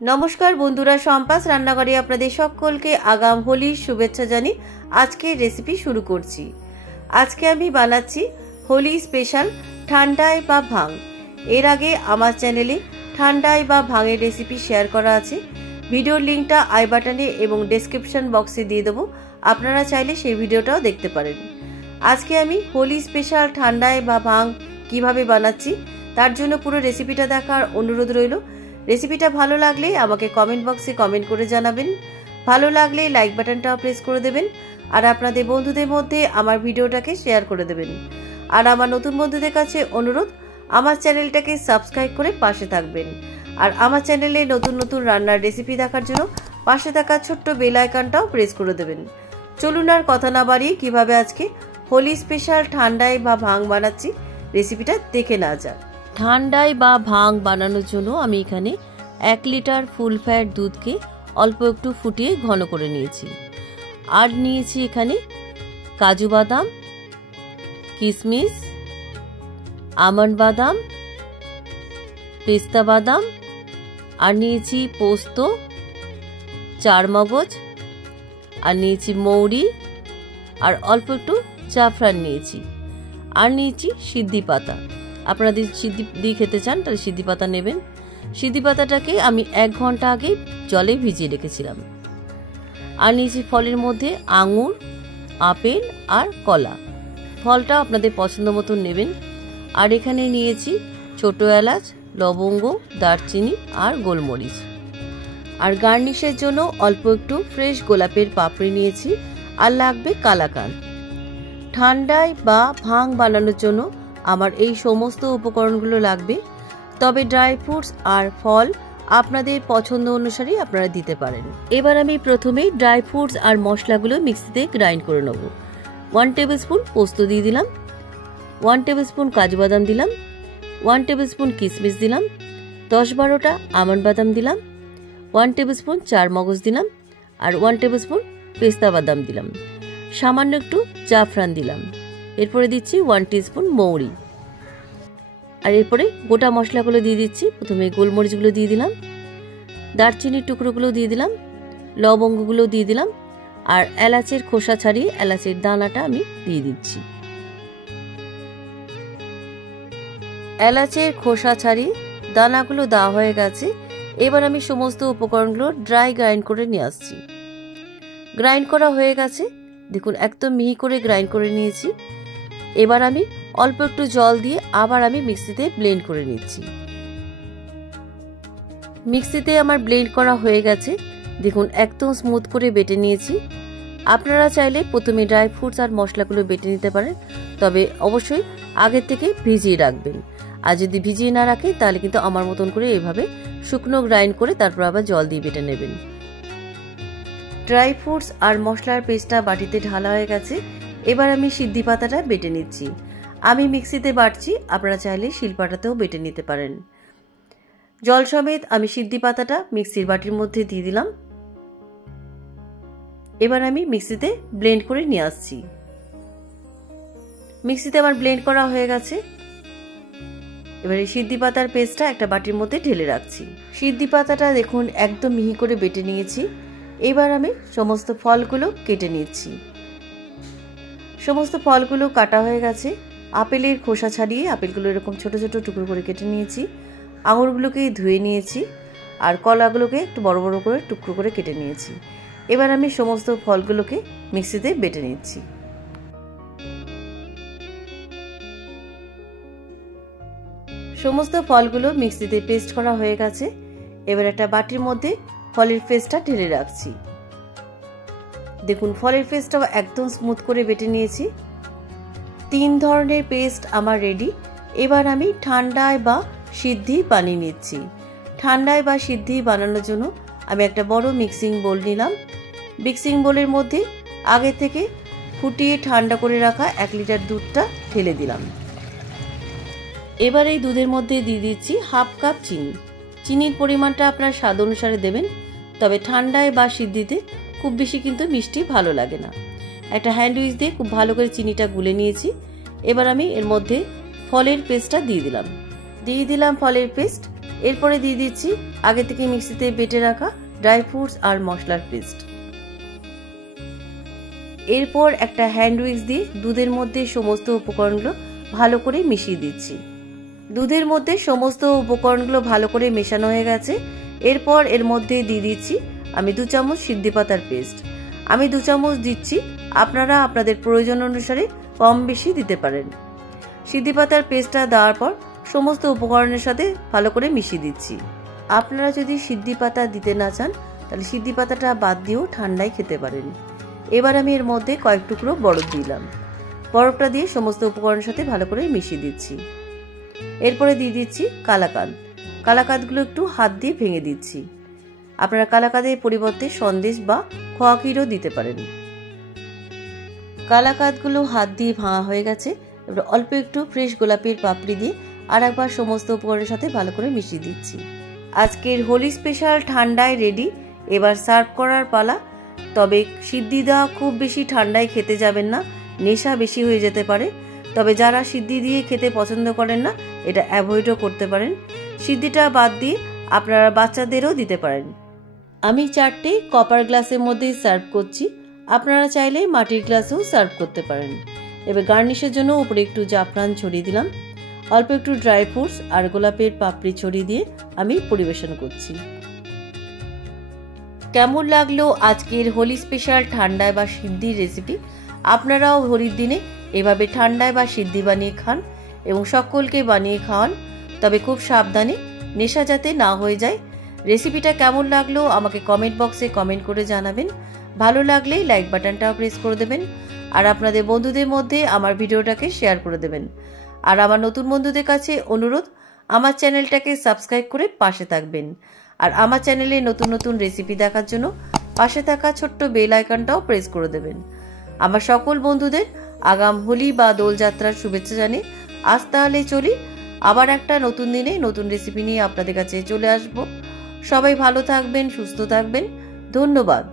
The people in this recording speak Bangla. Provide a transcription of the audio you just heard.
नमस्कार बंधुरा सम्पास रान्नाघरे आपनादेर सकलके आगाम होलिर शुभेच्छा जानी आजके रेसिपि शुरू करछि। आजके आमी बानाच्छि होली स्पेशल ठांडाई बा भांग। एर आगे आमार चैनेले ठांडाई बा भांगेर रेसिपि शेयर करा आछे। भिडियोर लिंकटा आई बाटने एबं डेसक्रिपशन बक्से दिये देबो, आपनारा चाइले सेई भिडियोटाओ देखते पारेन। आजके आमी होली स्पेशल ठांडाई बा भांग किभाबे बानाच्छि तार जोन्नो पुरो रेसिपिटा देखार अनुरोध रइलो। रेसिपिटा भालो लागले आमाके कमेंट बक्से कमेंट करे जानाबेन, भालो लागले लाइक बाटनटा प्रेस करे देबेन और आपनादेर बंधुदेर मध्ये आमार भिडियोटाके शेयर करे देबेन। और आमार नतुन बंधुदेर काछे अनुरोध आमार चैनेलटाके सबस्क्राइब करे पाशे थाकबेन और आमार चैनेले नतुन नतुन रान्नार रेसिपि देखार जोन्नो पाशे थाका छोट्ट बेल आइकनटाओ प्रेस करे देबेन। चलुन आर कथा ना बाड़िये किभाबे आजके होली स्पेशल ठांडाई बा भांग बानाच्छि रेसिपिटा देखे नेওয়া যাক। ঠান্ডাই বা ভাং বানানোর জন্য আমি এখানে 1 লিটার ফুল ফ্যাট দুধকে অল্প একটু ফুটিয়ে ঘন করে নিয়েছি। আর নিয়েছি এখানে কাজু বাদাম, কিশমিশ, আমন্ড বাদাম, পেস্তা বাদাম, আর নিয়েছি পোস্ত, চারমগজ, আর নিয়েছি মৌরি, আর অল্প একটু জাফরান নিয়েছি। আর নিয়েছি সিদ্ধি পাতা। আপনারা যদি সিদ্ধি দিয়ে খেতে চান তাহলে সিদ্ধি পাতা নেবেন। সিদ্ধি পাতাটাকে আমি 1 ঘন্টা আগে জলে ভিজিয়ে রেখেছিলাম। আর নিয়েছি ফলের মধ্যে আঙুর, আপেল আর কলা। ফলটা আপনাদের পছন্দ মতো নেবেন। আর এখানে নিয়েছি ছোট এলাচ, লবঙ্গ, দারচিনি আর গোলমরিচ। আর গার্নিশের জন্য অল্প একটু ফ্রেশ গোলাপের পাপড়ি নিয়েছি। আর লাগবে কালাকাঁদ। ঠান্ডায় বা ভাং বানানোর জন্য আমার এই সমস্ত উপকরণগুলো লাগবে। তবে ড্রাই ফ্রুটস আর ফল আপনাদের পছন্দ অনুসারে আপনারা দিতে পারেন। এবার আমি প্রথমে ড্রাই ফ্রুটস আর মশলাগুলো মিক্সিতে গ্রাইন্ড করে নেব। 1 টেবিলস্পুন পোস্ত দিয়ে দিলাম, 1 টেবিলস্পুন কাজু বাদাম দিলাম, 1 টেবিলস্পুন কিশমিশ দিলাম, 10-12টা আমন্ড বাদাম দিলাম, 1 টেবিলস্পুন চারমগজ দিলাম আর 1 টেবিলস্পুন পেস্তা বাদাম দিলাম, সামান্য একটু জাফরান দিলাম। এরপরে দিচ্ছি 1 টিস্পুন মৌরি। আর এরপরে গোটা মশলাগুলো দিয়ে দিচ্ছি। প্রথমে গোলমরিচগুলো দিয়ে দিলাম, দারচিনির টুকরোগুলো দিয়ে দিলাম, লবঙ্গগুলো দিয়ে দিলাম আর এলাচের খোসা ছাড়িয়ে এলাচের দানাটা আমি দিয়ে দিচ্ছি। এলাচের খোসা ছাড়িয়ে দানাগুলো দেওয়া হয়ে গেছে। এবার আমি সমস্ত উপকরণগুলো ড্রাই গ্রাইন্ড করে নিয়ে আসছি। গ্রাইন্ড করা হয়ে গেছে, দেখুন একদম মিহি করে গ্রাইন্ড করে নিয়েছি। এবার আমি অল্প একটু জল দিয়ে আবার আমি মিক্সিতে ব্লেন্ড করে নিচ্ছি। মিক্সিতে আমার ব্লেন্ড করা হয়ে গেছে, দেখুন একদম স্মুথ করে বেটে নিয়েছি। আপনারা চাইলে প্রথমে ড্রাই ফ্রুটস আর মশলাগুলো বেটে নিতে পারেন, তবে অবশ্যই আগের থেকে ভিজিয়ে রাখবেন। আর যদি ভিজিয়ে না রাখেন তাহলে কিন্তু আমার মতন করে এভাবে শুকনো গ্রাইন্ড করে তারপর আবার জল দিয়ে বেটে নেবেন। ড্রাই ফ্রুটস আর মশলার পেস্টটা বাটিতে ঢালা হয়ে গেছে। এবার আমি সিদ্ধি পাতাটা বেটে নিচ্ছি। আমি মিক্সিতে বাটছি, আপনারা চাইলে শিলপাটাতেও বেটে নিতে পারেন। জল সমেত আমি সিদ্ধি পাতাটা মিক্সির বাটির মধ্যে দিয়ে দিলাম। এবার আমি মিক্সিতে ব্লেন্ড করে নিয়ে আসছি। মিক্সিতে আমার ব্লেন্ড করা হয়ে গেছে। এবার এই সিদ্ধি পাতার পেস্টটা একটা বাটির মধ্যে ঢেলে রাখছি। সিদ্ধি পাতাটা দেখুন একদম মিহি করে বেটে নিয়েছি। এবার আমি সমস্ত ফলগুলো কেটে নিচ্ছি। সমস্ত ফলগুলো কাটা হয়ে গেছে। আপেলের খোসা ছাড়িয়ে আপেলগুলো এরকম ছোট ছোট টুকরো করে কেটে নিয়েছি। আঙুরগুলোকে ধুয়ে নিয়েছি আর কলাগুলোকে একটু বড় বড় করে টুকরো করে কেটে নিয়েছি। এবার আমি সমস্ত ফলগুলোকে মিক্সিতে বেটে নিচ্ছি। সমস্ত ফলগুলো মিক্সিতে পেস্ট করা হয়ে গেছে। এবার একটা বাটির মধ্যে ফলের পেস্টটা ঢেলে রাখছি। দেখুন ফলের পেস্টটাও একদম স্মুথ করে বেটে নিয়েছি। 3 ধরনের পেস্ট আমার রেডি। এবার আমি ঠান্ডায় বা সিদ্ধি বানিয়ে নিচ্ছি। ঠান্ডায় বা সিদ্ধি বানানোর জন্য আমি একটা বড় মিক্সিং বোল নিলাম। মিক্সিং বোলের মধ্যে আগে থেকে ফুটিয়ে ঠান্ডা করে রাখা 1 লিটার দুধটা ঢেলে দিলাম। এবার এই দুধের মধ্যে দিয়ে দিচ্ছি 1/2 কাপ চিনি। চিনির পরিমাণটা আপনার স্বাদ অনুসারে দেবেন, তবে ঠান্ডায় বা সিদ্ধিতে খুব বেশি কিন্তু মিষ্টি ভালো লাগে না। একটা হ্যান্ড উইচ দিয়ে খুব ভালো করে চিনিটা গুলে নিয়েছি। এবার আমি এর মধ্যে ফলের পেস্টটা দিয়ে দিলাম। ফলের পেস্ট এরপরে দিয়ে দিচ্ছি আগে থেকে মিক্সিতে বেটে রাখা ড্রাই ফ্রুটস আর মশলার পেস্ট। এরপর একটা হ্যান্ড উইক্স দিয়ে দুধের মধ্যে সমস্ত উপকরণগুলো ভালো করে মিশিয়ে দিচ্ছি। দুধের মধ্যে সমস্ত উপকরণগুলো ভালো করে মেশানো হয়ে গেছে। এরপর এর মধ্যে দিয়ে দিচ্ছি আমি 2 চামচ সিদ্ধি পাতার পেস্ট। আমি 2 চামচ দিচ্ছি, আপনারা আপনাদের প্রয়োজন অনুসারে কম বেশি দিতে পারেন। সিদ্ধি পাতার পেস্টটা দেওয়ার পর সমস্ত উপকরণের সাথে ভালো করে মিশিয়ে দিচ্ছি। আপনারা যদি সিদ্ধি পাতা দিতে না চান তাহলে সিদ্ধি পাতাটা বাদ দিয়েও ঠান্ডায় খেতে পারেন। এবার আমি এর মধ্যে কয়েক টুকরো বরফ দিলাম। বরফটা দিয়ে সমস্ত উপকরণের সাথে ভালো করে মিশিয়ে দিচ্ছি। এরপরে দিয়ে দিচ্ছি কালাকাঁদ। কালাকাঁদগুলো একটু হাত দিয়ে ভেঙে দিচ্ছি। আপনারা কালাকাঁদের পরিবর্তে সন্দেশ বা খোয়া ক্ষীরও দিতে পারেন। কালাকাঁদগুলো হাত দিয়ে ভাঙা হয়ে গেছে। এবার অল্প একটু ফ্রেশ গোলাপের পাপড়ি দিয়ে আর একবার সমস্ত উপকরণের সাথে ভালো করে মিশিয়ে দিচ্ছি। আজকের হোলি স্পেশাল ঠান্ডায় রেডি। এবার সার্ভ করার পালা। তবে সিদ্ধি দেওয়া খুব বেশি ঠান্ডায় খেতে যাবেন না, নেশা বেশি হয়ে যেতে পারে। তবে যারা সিদ্ধি দিয়ে খেতে পছন্দ করেন না এটা অ্যাভয়েডও করতে পারেন। সিদ্ধিটা বাদ দিয়ে আপনারা বাচ্চাদেরও দিতে পারেন। আমি 4টে কপার গ্লাসের মধ্যে সার্ভ করছি, আপনারা চাইলে মাটির গ্লাসেও সার্ভ করতে পারেন। এবার গার্নিশের জন্য উপরে একটু জাফরান ছড়িয়ে দিলাম, অল্প একটু ড্রাই ফ্রুটস আর গোলাপের পাপড়ি ছড়িয়ে দিয়ে আমি পরিবেশন করছি। কেমন লাগলো আজকের হোলি স্পেশাল ঠান্ডায় বা সিদ্ধির রেসিপি? আপনারাও হোলির দিনে এভাবে ঠান্ডায় বা সিদ্ধি বানিয়ে খান এবং সকলকে বানিয়ে খাওয়ান। তবে খুব সাবধানে, নেশা যাতে না হয়ে যায়। রেসিপিটা কেমন লাগলো আমাকে কমেন্ট বক্সে কমেন্ট করে জানাবেন। ভালো লাগলে লাইক বাটনটাও প্রেস করে দেবেন আর আপনাদের বন্ধুদের মধ্যে আমার ভিডিওটাকে শেয়ার করে দেবেন। আর আমার নতুন বন্ধুদের কাছে অনুরোধ, আমার চ্যানেলটাকে সাবস্ক্রাইব করে পাশে থাকবেন। আর আমার চ্যানেলে নতুন নতুন রেসিপি দেখার জন্য পাশে থাকা ছোট্ট বেল আইকনটাও প্রেস করে দেবেন। আমার সকল বন্ধুদের আগাম হোলি বা দোলযাত্রার শুভেচ্ছা জানিয়ে আজ তাহলে চলি। আবার একটা নতুন দিনে নতুন রেসিপি নিয়ে আপনাদের কাছে চলে আসব। সবাই ভালো থাকবেন, সুস্থ থাকবেন। ধন্যবাদ।